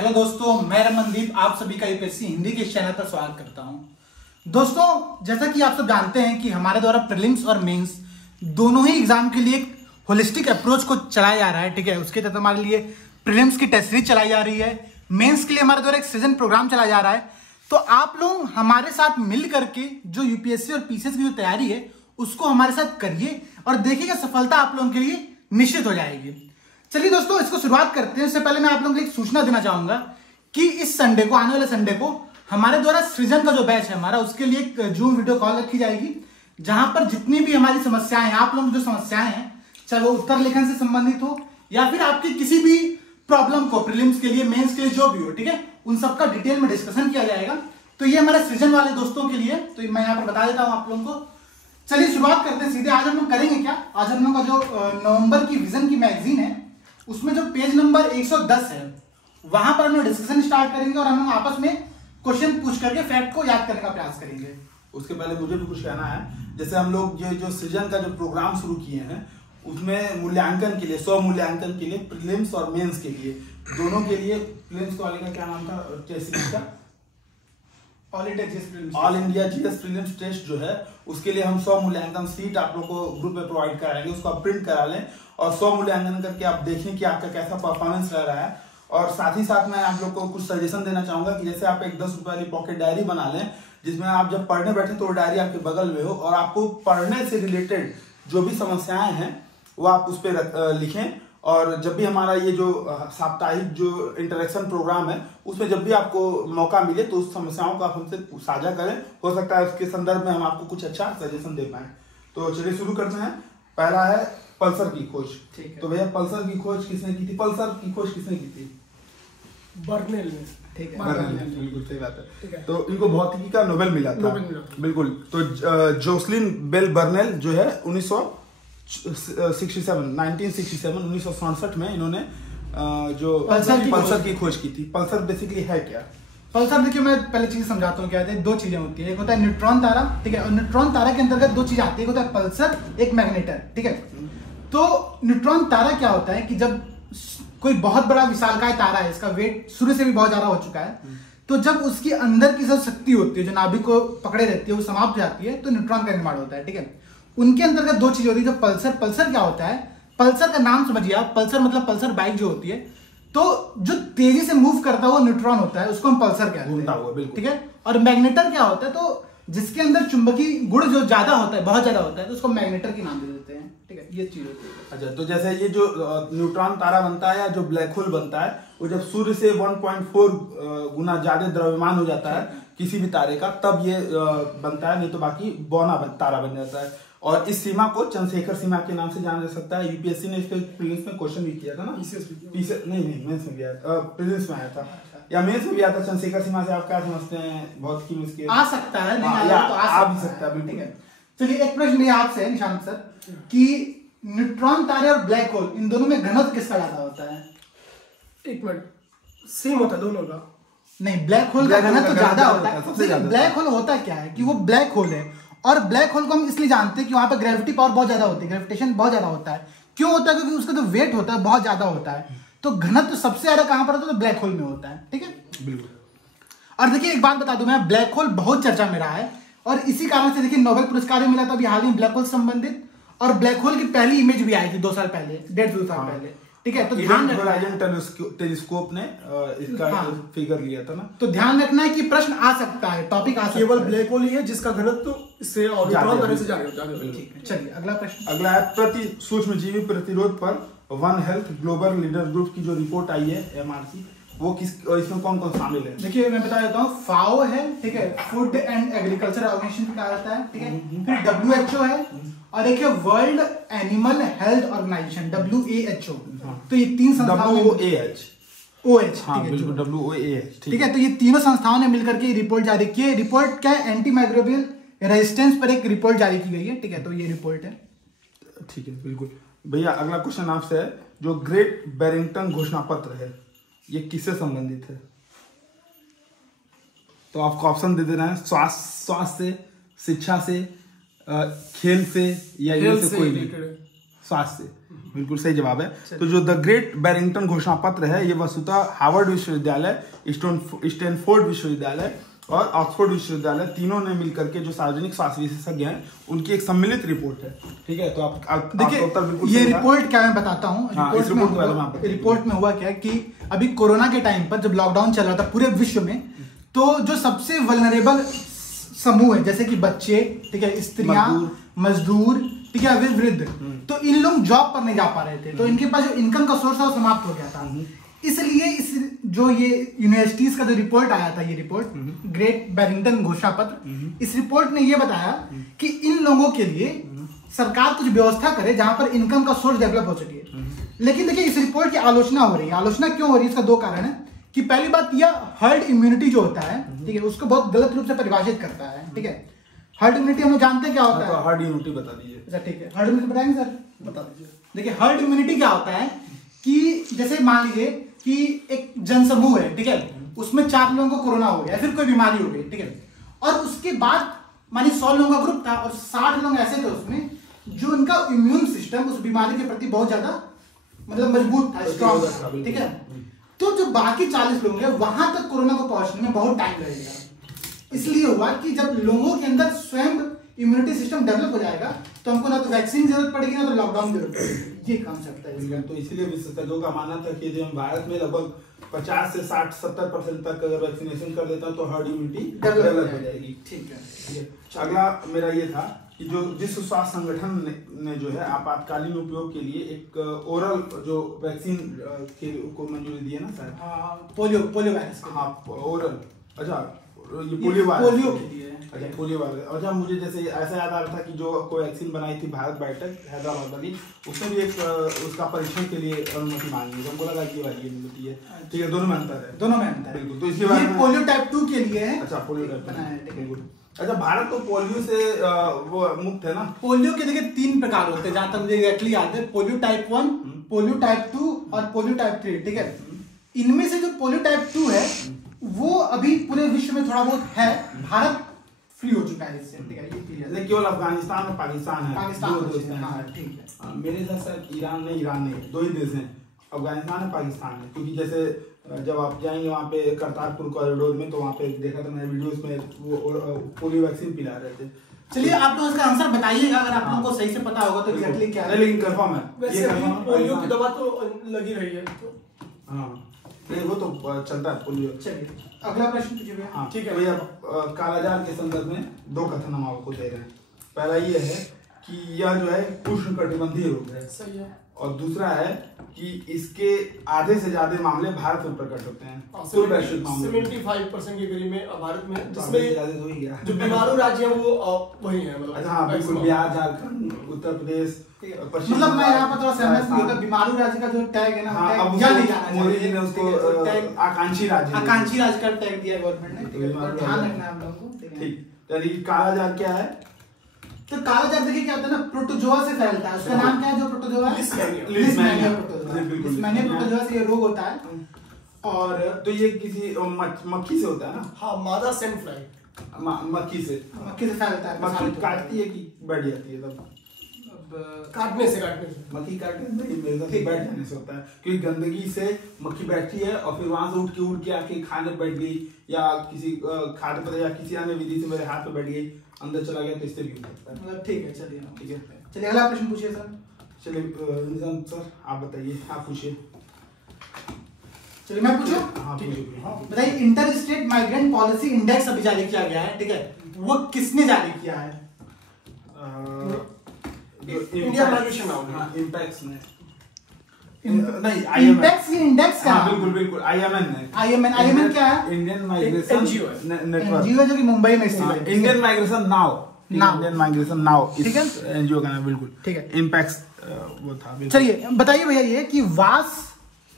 Hello दोस्तों, मैं रमनदीप आप सभी का यूपीएससी हिंदी के चैनल पर स्वागत करता हूं। दोस्तों, जैसा कि आप सब जानते हैं कि हमारे द्वारा प्रीलिम्स और मेंस दोनों ही एग्जाम के लिए एक होलिस्टिक अप्रोच को चलाया जा रहा है। ठीक है, उसके तहत हमारे लिए प्रीलिम्स की टेस्ट सीरीज चलाई जा रही है, मेंस के लिए हमारे द्वारा एक सीजन प्रोग्राम चलाया जा रहा है। तो आप लोग हमारे साथ मिल करके जो यूपीएससी और पीसीएस की जो तैयारी है उसको हमारे साथ करिए और देखिएगा सफलता आप लोगों के लिए निश्चित हो जाएगी। चलिए दोस्तों, इसको शुरुआत करते हैं। इससे पहले मैं आप लोगों को एक सूचना देना चाहूंगा कि इस संडे को, आने वाले संडे को हमारे द्वारा सृजन का जो बैच है हमारा, उसके लिए एक जूम वीडियो कॉल रखी जाएगी, जहां पर जितनी भी हमारी समस्याएं हैं, आप लोगों की जो समस्याएं हैं, चाहे वो उत्तर लेखन से संबंधित हो या फिर आपकी किसी भी प्रॉब्लम को प्रीलिम्स के लिए, मेंस के लिए जो भी हो, ठीक है, उन सबका डिटेल में डिस्कशन किया जाएगा। तो ये हमारे सृजन वाले दोस्तों के लिए, तो मैं यहाँ पर बता देता हूँ आप लोगों को। चलिए शुरुआत करते हैं सीधे। आज हम लोग करेंगे क्या, आज हम लोग का जो नवंबर की विजन की मैगजीन है उसमें जो पेज नंबर 110 है वहां पर हम लोग डिस्कशन स्टार्ट करेंगे और हम लोग आपस में क्वेश्चन पूछ करके फैक्ट को याद करने का प्रयास करेंगे। उसके पहले मुझे भी कुछ कहना है। जैसे हम लोग ये जो सृजन का जो प्रोग्राम शुरू किए हैं उसमें मूल्यांकन के लिए, 100 मूल्यांकन के लिए, प्रीलिम्स और मेंस के लिए, दोनों के लिए, प्रीलिम्स वाले का क्या नाम था, का all India GS prelims test जो है उसके लिए हम 100 मूल्यांकन सीट आप लोग को ग्रुप में प्रोवाइड कराएंगे। उसको आप प्रिंट करा लें और 100 मूल्यांकन करके आप देखें कि आपका कैसा परफॉर्मेंस रह रहा है। और साथ ही साथ मैं आप लोग को कुछ सजेशन देना चाहूंगा कि जैसे आप एक 10 रुपए वाली पॉकेट डायरी बना लें, जिसमें आप जब पढ़ने बैठे तो डायरी आपके बगल में हो और आपको पढ़ने से रिलेटेड जो भी समस्याएं हैं वो आप उस पर लिखें। और जब भी हमारा ये जो साप्ताहिक जो इंटरेक्शन प्रोग्राम है उसमें जब भी आपको मौका मिले तो उस समस्याओं को आप हमसे साझा करें, हो सकता है उसके संदर्भ में हम आपको कुछ अच्छा सजेशन दे पाए। तो चलिए शुरू करते हैं। पहला है पल्सर की खोज। ठीक है, तो भैया पल्सर की खोज किसने की थी? पल्सर की खोज किसने की थी? बर्नेल ने। ठीक है, बिल्कुल सही बात है। तो इनको भौतिकी का नोबेल मिला था। बिल्कुल। तो जोसलिन बेल बर्नेल जो है 1967 में इन्होंने जो पल्सर की खोज की थी। पल्सर बेसिकली है क्या? पल्सर देखिए, मैं पहले चीज समझाता हूँ क्या है। दो चीजें होती है, एक होता है न्यूट्रॉन तारा, ठीक है, और न्यूट्रॉन तारा के अंतर्गत दो चीजें आती है, एक होता है पल्सर, एक मैग्नेटर। ठीक है, तो न्यूट्रॉन तारा क्या होता है कि जब कोई बहुत बड़ा विशालकाय तारा है, इसका वेट सूर्य से भी बहुत ज्यादा हो चुका है, तो जब उसकी अंदर की जो शक्ति होती है, जो नाभिक को पकड़े रहती है, वो समाप्त हो जाती है, तो न्यूट्रॉन का निर्माण होता है। ठीक है, उनके अंतर्गत दो चीज होती है। जो पल्सर क्या होता है, पल्सर का नाम समझिए आप, पल्सर मतलब पल्सर बाइक जो होती है, तो जो तेजी से मूव करता हुआ न्यूट्रॉन होता है उसको हम पल्सर कहते हैं। ठीक है, और मैग्नेटर क्या होता है, तो जिसके अंदर चुंबकीय गुण जो ज्यादा होता है, बहुत ज्यादा होता है, तो उसको मैग्नेटर की नाम दे देते हैं। ठीक है, ये चीज होती है। अच्छा, तो जैसे ये जो न्यूट्रॉन तारा बनता है या जो ब्लैक होल बनता है, वो जब सूर्य से 1.4 गुना ज्यादा द्रव्यमान हो जाता है किसी भी तारे का, तब ये बनता है, नहीं तो बाकी बौना तारा बन जाता है। और इस सीमा को चंद्रशेखर सीमा के नाम से जाना जा सकता है। यूपीएससी ने इसके प्रीलिम्स में क्वेश्चन भी किया था ना, नहीं मेंस में भी आया था, प्रीलिम्स में आया था या मेंस में भी आया था। चंद्रशेखर सीमा से आप क्या समझते हैं? बहुत की इसके आ सकता है, नहीं आ भी सकता है। ठीक है, चलिए एक प्रश्न ये आपसे है निशांत सर कि न्यूट्रॉन तारे और ब्लैक होल, इन दोनों में घनत्व किसका ज्यादा होता है? एक मिनट, सेम होता है दोनों का? नहीं, ब्लैक होल का घनत्व ज्यादा होता है। ब्लैक होल होता क्या है कि वो ब्लैक होल है, और ब्लैक होल को हम इसलिए जानते हैं कि वहां पर ग्रेविटी पावर बहुत ज्यादा होती है, ग्रेविटेशन बहुत ज्यादा होता है। क्यों होता है? क्योंकि उसका जो वेट होता है बहुत ज्यादा होता है। तो घनत्व सबसे ज्यादा कहां पर होता है? तो ब्लैक होल में होता है। ठीक है, बिल्कुल। और देखिए एक बात बता दूं मैं, ब्लैक होल बहुत चर्चा में रहा है और इसी कारण से देखिए नोबेल पुरस्कार भी मिला था अभी हाल ही ब्लैक होल से संबंधित, और ब्लैक होल की पहली इमेज भी आई थी 2 साल पहले, 1.5-2 साल पहले। ठीक है, तो ध्यान टेलीस्कोप ने इसका फिगर लिया था ना, तो ध्यान रखना है कि प्रश्न आ सकता है, टॉपिक आ सकता है। केवल ब्लैक होल ही है जिसका घनत्व इससे और न्यूट्रॉन तारे से ज्यादा। ठीक है, चलिए अगला प्रश्न। अगला है प्रति सूक्ष्मजीवी प्रतिरोध पर one health global leader group की जो रिपोर्ट आई है एमआरसी, वो किस, इसमें कौन कौन शामिल है? देखिए मैं बता देता हूँ। फाओ है, ठीक है, फूड एंड एग्रीकल्चर ऑर्गेनाइजेशन कहा जाता है। ठीक है, फिर WHO है, और एक है world animal health organisation WHO। तो ये तीन संस्थाओं OH, हाँ बिल्कुल, WOAH। ठीक है, तो ये तीनों संस्थाओं ने मिलकर के रिपोर्ट जारी की है। रिपोर्ट क्या है? एंटी माइक्रोबियल रेजिस्टेंस पर एक रिपोर्ट जारी की गई है। ठीक है, तो ये रिपोर्ट है। ठीक है, बिल्कुल। भैया अगला क्वेश्चन आपसे है, जो ग्रेट बैरिंगटन घोषणा पत्र है ये किससे संबंधित है? तो आपको ऑप्शन दे देना है, स्वास्थ्य से, शिक्षा से, खेल से, या ये से कोई नहीं। स्वास्थ्य से। बिल्कुल सही जवाब है। तो जो द ग्रेट बैरिंगटन घोषणा पत्र है ये वस्तुतः हार्वर्ड विश्वविद्यालय, स्टैनफोर्ड विश्वविद्यालय और ऑक्सफोर्ड विश्वविद्यालय तीनों ने मिलकर के जो सार्वजनिक स्वास्थ्य विशेषज्ञ हैं उनकी एक सम्मिलित रिपोर्ट है। ठीक है, तो आप देखिए ये रिपोर्ट क्या मैं बताता हूँ। रिपोर्ट में हुआ क्या कि अभी कोरोना के टाइम पर जब लॉकडाउन चल रहा था पूरे विश्व में, तो जो सबसे वल्नरेबल समूह है जैसे कि बच्चे, ठीक है, स्त्रियां, मजदूर, ठीक है, वृद्ध, तो इन लोग जॉब पर नहीं जा पा रहे थे, तो इनके पास जो इनकम का सोर्स है वो समाप्त हो गया था। इसलिए इस जो ये यूनिवर्सिटीज का जो रिपोर्ट आया था, ये रिपोर्ट ग्रेट बैरिंगटन घोषणा पत्र, इस रिपोर्ट ने ये बताया कि इन लोगों के लिए सरकार कुछ व्यवस्था करे जहां पर इनकम का सोर्स डेवलप हो सके। लेकिन देखिए इस रिपोर्ट की आलोचना हो रही है। आलोचना क्यों हो रही है? इसका दो कारण है कि पहली बात यह हर्ड इम्यूनिटी जो होता है, ठीक है, उसको बहुत गलत रूप से परिभाषित करता है। ठीक है, हर्ड इम्यूनिटी हम लोग जानते हैं क्या होता है। हर्ड इम्यूनिटी बता दीजिए। अच्छा ठीक है, हर्ड इम्यूनिटी बताएंगे सर? बता दीजिए। देखिए हर्ड इम्यूनिटी क्या होता है कि जैसे मान लीजिए कि एक जनसमूह है, ठीक है, उसमें 4 लोगों को कोरोना हो गया, फिर कोई बीमारी हो गई, ठीक है, और उसके बाद मानिए 100 लोगों का ग्रुप था और 60 लोग ऐसे थे उसमें जो उनका इम्यून सिस्टम उस बीमारी के प्रति बहुत ज्यादा मतलब मजबूत था, स्ट्रॉन्ग था, ठीक है। तो जो बाकी 40 लोग हैं वहां तक कोरोना को पहुंचने में बहुत टाइम लगेगा। इसलिए हुआ कि जब लोगों के अंदर स्वयं इम्यूनिटी सिस्टम डेवलप हो जाएगा तो हमको ना तो वैक्सीन की जरूरत पड़ेगी ना तो लॉकडाउन की जरूरत पड़ेगी। ये कॉन्सेप्ट है इसका। तो इसीलिए विशेषज्ञों का मानना था कि जो भारत में लगभग 50 से 60-70% तक अगर वैक्सीनेशन कर देता तो हर्ड इम्यूनिटी डेवलप हो जाएगी। ठीक है। अगला मेरा ये था कि जो विश्व स्वास्थ्य संगठन ने जो है आपातकालीन उपयोग के लिए एक ओरल जो वैक्सीन को मंजूरी दी है ना सर, पोलियो वायरस। हाँ ओरल, अच्छा ये पोलियो के लिए। अच्छा पोलियो वायरस। अच्छा मुझे जैसे ऐसा याद आ रहा था कि जो कोई वैक्सीन बनाई थी भारत बायोटेक हैदराबाद वाली, उसमें भी एक उसका परीक्षण के लिए अनुमति मांगी, हमको लगा कि ये वाली अनुमति है। ठीक है, दोनों में अंतर है। दोनों में अंतर है बिल्कुल। तो इसके बाद पोलियो टाइप 2 के लिए है। अच्छा पोलियो टाइप 2 बिल्कुल। अच्छा भारत तो पोलियो से वो मुक्त है ना? पोलियो के देखिए 3 प्रकार होते हैं जहां तक मुझे एग्जैक्टली याद है। पोलियो टाइप 1, पोलियो टाइप 2 और पोलियो टाइप 3, ठीक है। इनमें से जो पोलियो टाइप 2 है वो अभी पूरे विश्व में थोड़ा बहुत है, भारत फ्री हो चुका है इससे, ठीक है, ये क्लियर है। केवल अफगानिस्तान और पाकिस्तान है, दो देश हैं। हाँ ठीक है। मेरे साथ सर ईरान नहीं, 2 ही देश हैं, अफगानिस्तान और पाकिस्तान है। क्योंकि जैसे जब आप जाएंगे वहाँ पे करतारपुर कॉरिडोर में तो वहाँ पे देखा था मैंने वीडियोस में वो पोलियो वैक्सीन पिला रहे थे। चलिए आप लोग इसका आंसर बताइएगा अगर आप लोगों को सही से पता होगा तो एग्जैक्टली क्या है। लेकिन कंफर्म है वैसे पोलियो की दवा तो लगी रही है तो हाँ नहीं वो तो चलता है पोलियो। चलिए अगला प्रश्न पूछिए भैया। हाँ ठीक है भैया। कालाजार के संदर्भ में 2 कथन हम आपको दे रहे हैं। पहला ये है कि यह जो है उष्णकटिबंधीय रोग है, सही है, और दूसरा है कि इसके आधे से ज्यादा मामले भारत में प्रकट होते हैं। 75% के करीब में भारत में, जिसमें जो बीमारू राज्य है वो वही है मतलब। अच्छा हाँ बिल्कुल, बिहार, झारखंड, उत्तर प्रदेश, पश्चिम। मतलब मैं यहाँ पर थोड़ा सहमत हूँ, बीमारू राज्य का जो टैग है ना, मोदी जी ने उसको आकांक्षी राज्य का टैग दिया गवर्नमेंट ने। ध्यान रखना है हम लोगों को। ठीक। कालाजार क्या है? तो कालाजार देखिए क्या होता है ना, प्रोटोजोआ से फैलता है। उसका नाम क्या है जो प्रोटोजोआ? लिस्टमैनिया प्रोटोजोआ से ये रोग होता है। और तो ये किसी मक्खी से होता है ना? हाँ मादा सैंड फ्लाई, मक्खी से फैलता है। मक्खी काटती है कि बैठ जाती है? तब काटने से मक्खी काटने से बैठ जाने से होता है, क्योंकि गंदगी से मक्खी बैठती है और फिर वहां से उड़ के आके खाने बैठ गई या किसी खाद्य पदार्थ या किसी अन्य विधि से मेरे हाथ पे बैठ गई, अंदर चला गया, तो इससे भी हो सकता है। मतलब ठीक है, चलिए अगला प्रश्न पूछिए सर। चलिए निजाम सर आप बताइए, आप पूछिए। चलिए मैं पूछूं? हाँ बताइए inter state migrant policy index अभी जारी किया गया है, ठीक है, वो किसने जारी किया है? इंडिया माइग्रेशन इंपैक्ट ने नहीं, इंडेक्स का बिल्कुल IMN क्या है? इंडियन माइग्रेशन नेटवर्क, एनजीओ जो कि मुंबई में स्थित है। इंडियन माइग्रेशन नाउ ठीक है, एनजीओ का नाम बिल्कुल ठीक है। इंपैक्ट वो था। चलिए बताइए भैया ये कि वास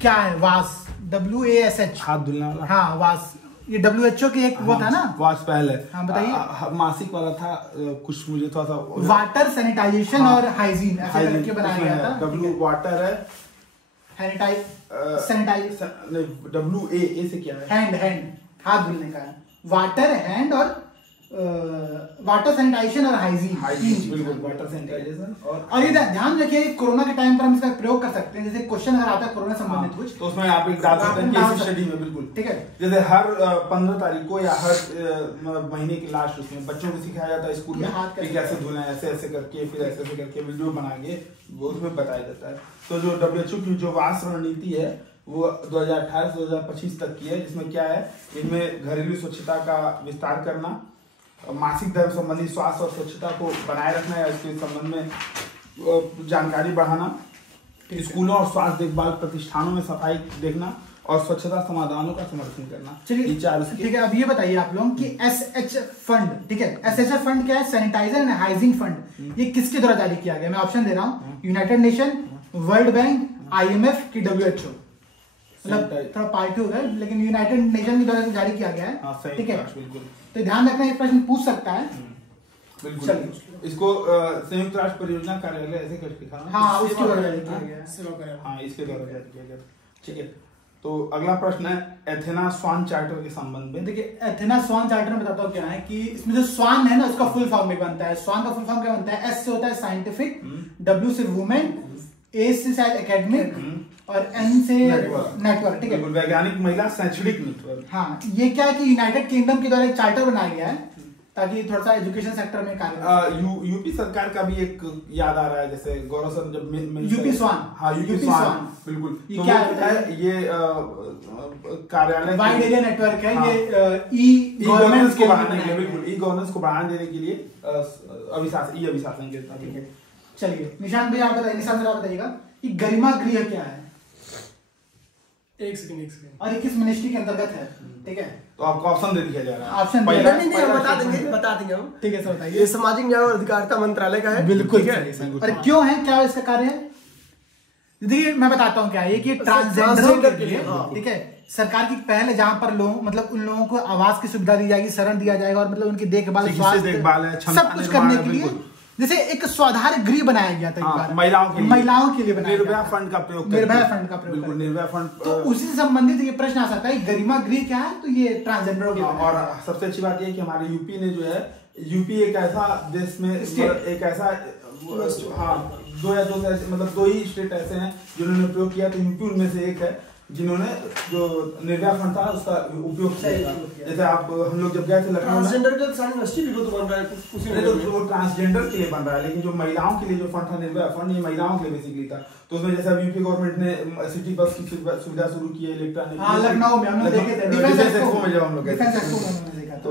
क्या है? वास WASH, हाथ धुलने वाला। हाँ वास, ये WHO की एक वो था ना, वास पहले। हाँ बताइए। मासिक वाला था कुछ, मुझे थोड़ा सा वाटर सैनिटाइजेशन और हाइजीन ऐसे करके बनाया गया था। W वाटर है, सैनिटाइज WA से क्या है? हैंड हाथ धुलने का है। वाटर, हैंड और वाटर सैनिटाइजेशन और हाइजीन, बिल्कुल, वाटर सैनिटाइजेशन और ये ध्यान रखिए कोरोना के टाइम पर हम इसका प्रयोग कर सकते हैं। जैसे क्वेश्चन अगर आता है कोरोना संबंधित कुछ, तो उसमें आप एक डाल सकते हैं केस स्टडी में, बिल्कुल ठीक है। जैसे हर 15 तारीख को या हर महीने की लास्ट उसमें बच्चों को सिखाया जाता है स्कूल में कि कैसे धुलना है, ऐसे ऐसे करके, फिर ऐसे ऐसे करके वीडियो बना के वो उसमें बताया जाता है। तो जो WHO की जो वास रणनीति है वो 2018 से 2025 तक की है, जिसमें क्या है, इनमें घरेलू स्वच्छता का विस्तार करना, मासिक धर्म संबंधी स्वास्थ्य और स्वच्छता को बनाए रखना है, इसके संबंध में जानकारी बढ़ाना, स्कूलों और स्वास्थ्य देखभाल प्रतिष्ठानों में सफाई देखना और स्वच्छता समाधानों का समर्थन करना। चलिए ठीक है, अब ये बताइए आप लोग कि SH फंड, ठीक है, SHF फंड क्या है? Sanitiser and hygiene fund. ये किसके द्वारा जारी किया गया? मैं ऑप्शन दे रहा हूँ, United nation, world bank, IMF की WHO। मतलब थोड़ा पार्टी हो गया, लेकिन यूनाइटेड नेशन के द्वारा जारी किया गया है, ठीक है। तो ध्यान रखना, ये प्रश्न पूछ सकता है, बिल्कुल। इसको संयुक्त राष्ट्र परियोजना कार्यालय ऐसे करके था, हाँ, उसके द्वारा जारी किया गया, हाँ, इसके द्वारा जारी किया गया, ठीक है। तो अगला प्रश्न है एथेना स्वान चार्टर के संबंध में। देखिए, एथेना स्वान चार्टर में बताता हूँ क्या है कि इसमें जो स्वान है ना, उसका फुल फॉर्म में बनता है। स्वान का फुल फॉर्म क्या बनता है? S से होता है साइंटिफिक, W से वुमेन, A से शायद एकेडमिक और N से नेटवर्क, ठीक है, वैज्ञानिक महिला शैक्षणिक नेटवर्क। हाँ, ये क्या है कि यूनाइटेड किंगडम के द्वारा एक चार्टर बनाया गया है ताकि थोड़ा सा एजुकेशन सेक्टर में कार्य। यूपी सरकार का भी एक याद आ रहा है, जैसे गौरव सर जब यूपी स्वान, हाँ यूपी स्वान, बिल्कुल। ये क्या है? ये कार्यालय वाइड एरिया नेटवर्क है, ये ई गवर्नेंस को बढ़ाने के लिए, बिल्कुल ई गवर्नेंस को बढ़ाने देने के लिए अभिशासन के तहत। चलिए निशान भैया आप बताइए, निशान आप बताइएगा कि गरिमा गृह क्या है? एक सेकंड और ये किस मिनिस्ट्री के अंतर्गत है? ठीक है, तो आपको ऑप्शन दे दिया जा रहा है। ऑप्शन नहीं, बता देंगे हम, ठीक है, सर बताइए। ये सामाजिक न्याय और अधिकारिता मंत्रालय का है, बिल्कुल है। और क्यों है, क्या इसका कार्य है? देखिए मैं बताता हूँ क्या है, कि ट्रांसजेंडर के लिए, ठीक है, सरकार की पहल है जहां पर लोग, मतलब उन लोगों को आवास की सुविधा दी जाएगी, शरण दिया जाएगा और मतलब उनकी देखभाल, स्वास्थ्य सब कुछ करने के लिए जैसे एक स्वाधार गृह बनाया गया था, महिलाओं के लिए बनाया, निर्भया फंड का प्रयोग, निर्भया फंड का प्रयोग, बिल्कुल निर्भया फंड। तो उसी से संबंधित ये प्रश्न आ सकता है, गरिमा गृह क्या है? तो ये ट्रांसजेंडर के। और सबसे अच्छी बात ये है कि हमारे यूपी ने जो है, यूपी एक ऐसा देश में, एक ऐसा, हाँ, दो या दो ऐसे, मतलब 2 ही स्टेट ऐसे हैं जिन्होंने उपयोग किया, तो यूपी उनमें से एक है जिन्होंने जो निर्भया फंड था उसका उपयोग किया। जैसे आप हम लोग जब गए थे लखनऊ में, ट्रांसजेंडर के साथ यूनिवर्सिटी भी तो बन रहा है, तो वो ट्रांसजेंडर के लिए बन रहा है, लेकिन जो महिलाओं के लिए जो फंड था निर्भया फंड, ये महिलाओं के लिए बेसिकली था। तो उसमें जैसे यूपी गवर्नमेंट ने सिटी बस की सुविधा शुरू की है, इलेक्ट्रॉनिक, हाँ, लखनऊ में हम लोग देखे थे, डिफेंस एक्सपो में जब हम लोग डिफेंस एक्सपो में हमने देखा। तो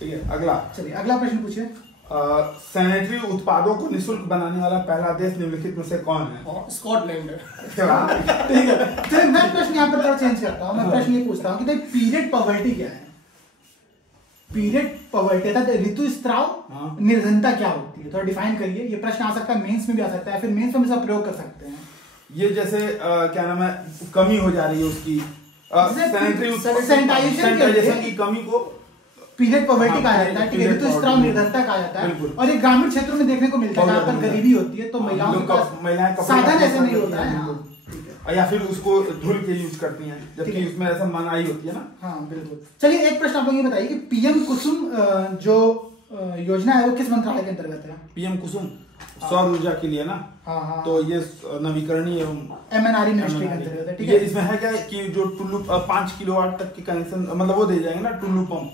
ठीक है, अगला, चलिए अगला प्रश्न पूछिए। सैनिटरी उत्पादों को निःशुल्क बनाने वाला पहला देश निम्नलिखित में से कौन है? स्कॉटलैंड है। ठीक है, तो मैं प्रश्न यहाँ पर थोड़ा चेंज करता हूँ, मैं प्रश्न ये पूछता हूँ कि पीरियड पॉवर्टी क्या है? पीरियड पॉवर्टी अर्थात ऋतुस्राव निर्धनता क्या होती है? थोड़ा डिफाइन करिए। ये प्रश्न आ सकता है, मेंस में भी आ सकता है, फिर मेंस में इसका प्रयोग कर सकते हैं। ये जैसे क्या नाम है, कमी हो जा रही है उसकी, सैनिटाइजेशन की कमी को पीरियड पॉवर्टी कहा जाता है, ठीक है, ऋतुस्राव निर्धनता कहा जाता है। और ये ग्रामीण क्षेत्रों में देखने को मिलता है, जहाँ पर गरीबी होती है, तो महिलाओं के पास साधन ऐसे नहीं होता है, या फिर उसको धुल के यूज करती हैं, जबकि उसमें ऐसा मनाही होती है ना। हाँ बिल्कुल। चलिए एक प्रश्न आप लोग ये बताइए कि PM कुसुम जो योजना है वो किस मंत्रालय के अंतर्गत है? PM कुसुम सौर ऊर्जा के लिए ना। हाँ। तो ये नवीकरणीय MNRE मिनिस्ट्री के अंतर्गत है, ठीक है। इसमें है क्या कि जो टुल्लू 5 किलोवाट तक के कनेक्शन, मतलब वो दे जाएंगे ना, टुल्लू पंप,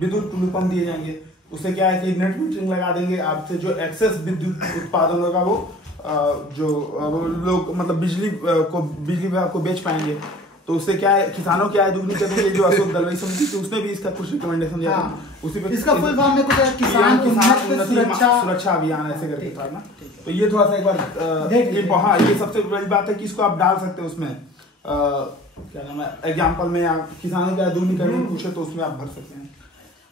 विद्युत टुल्लू पंप दिए जाएंगे। उससे क्या है कि नेट मीटरिंग लगा देंगे, आपसे जो एक्सेस विद्युत उत्पादन होगा वो जो लोग मतलब बिजली विभाग को बेच पाएंगे। तो उससे क्या है, किसानों की आय दुगनी करने के लिए जो अशोक दलवाई समिति थी उसने भी इसका कुछ रिकमेंडेशन दिया था। उसी पे इसका फुल फॉर्म में कुछ किसान सुरक्षा अभियान ऐसे करके था ना। तो ये थोड़ा सा एक बार हाँ, ये सबसे बड़ी बात है कि इसको आप डाल सकते हो उसमें, क्या नाम है, एग्जाम्पल में, या किसानों की आय दुगनी करने पूछे तो उसमें आप भर सकते हैं।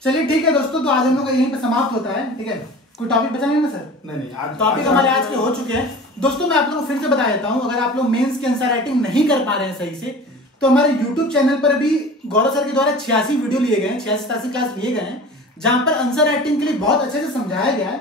चलिए ठीक है दोस्तों, तो आज हम लोग का यहीं पे समाप्त होता है, ठीक है। कोई टॉपिक बचा नहीं ना सर? नहीं, आज टॉपिक हमारे आज के हो चुके हैं। दोस्तों मैं आप लोगों को फिर से बता देता हूं, अगर आप लोग मेंस की आंसर राइटिंग नहीं कर पा रहे हैं सही से, तो हमारे YouTube चैनल पर भी गौरव सर के द्वारा 86 वीडियो लिए गए हैं, 86 क्लास लिए गए हैं, जहां पर आंसर राइटिंग के लिए बहुत अच्छे से समझाया गया है।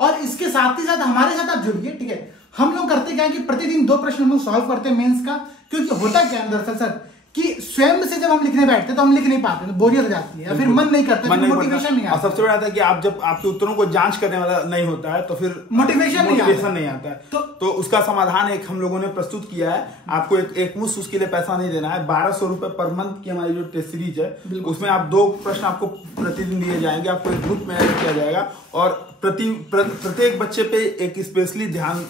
और इसके साथ ही साथ हमारे साथ आप जुड़िए, ठीक है। हम लोग करते क्या है कि प्रतिदिन 2 प्रश्न हम लोग सॉल्व करते हैं मेंस का, क्योंकि होता क्या है दरअसल सर कि स्वयं से जब हम लिखने बैठते तो हम लिख नहीं पाते, तो बोरियत हो जाती है, फिर मन नहीं करता, मोटिवेशन नहीं आता। और सबसे बड़ा आता है कि आप जब आपके उत्तरों को जांच करने वाला नहीं होता है तो फिर मोटिवेशन नहीं आता है। तो उसका समाधान एक हम लोगों ने प्रस्तुत किया है। आपको एक मुश्त उसके लिए पैसा नहीं देना है। 1200 रुपए पर मंथ की हमारी जो टेस्ट सीरीज है, उसमें आप 2 प्रश्न आपको प्रतिदिन दिए जाएंगे, आपको एक ग्रुप में ऐड किया जाएगा और प्रत्येक बच्चे पे एक स्पेशली ध्यान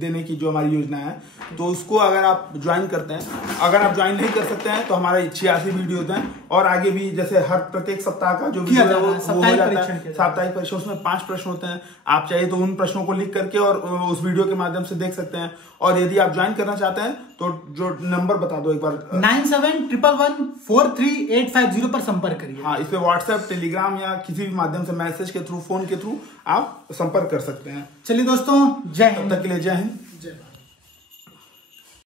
देने की जो हमारी योजना है, तो उसको अगर आप ज्वाइन करते हैं, अगर आप ज्वाइन नहीं कर सकते हैं तो हमारे 86 वीडियोज हैं और आगे भी जैसे हर प्रत्येक सप्ताह का जो वीडियो है वो हो जाता है, साप्ताहिक परीक्षा, उसमें 5 प्रश्न होते हैं। आप चाहिए तो उन प्रश्नों को लिख करके और उस वीडियो के माध्यम से देख सकते हैं। और यदि आप ज्वाइन करना चाहते हैं तो जो नंबर बता दो एक बार, 9711143850 पर संपर्क करिए। हाँ, इस पे व्हाट्सएप, टेलीग्राम या किसी भी माध्यम से मैसेज के थ्रू, फोन के थ्रू आप संपर्क कर सकते हैं। चलिए दोस्तों, जय हिंद। तब तक के लिए जय हिंद।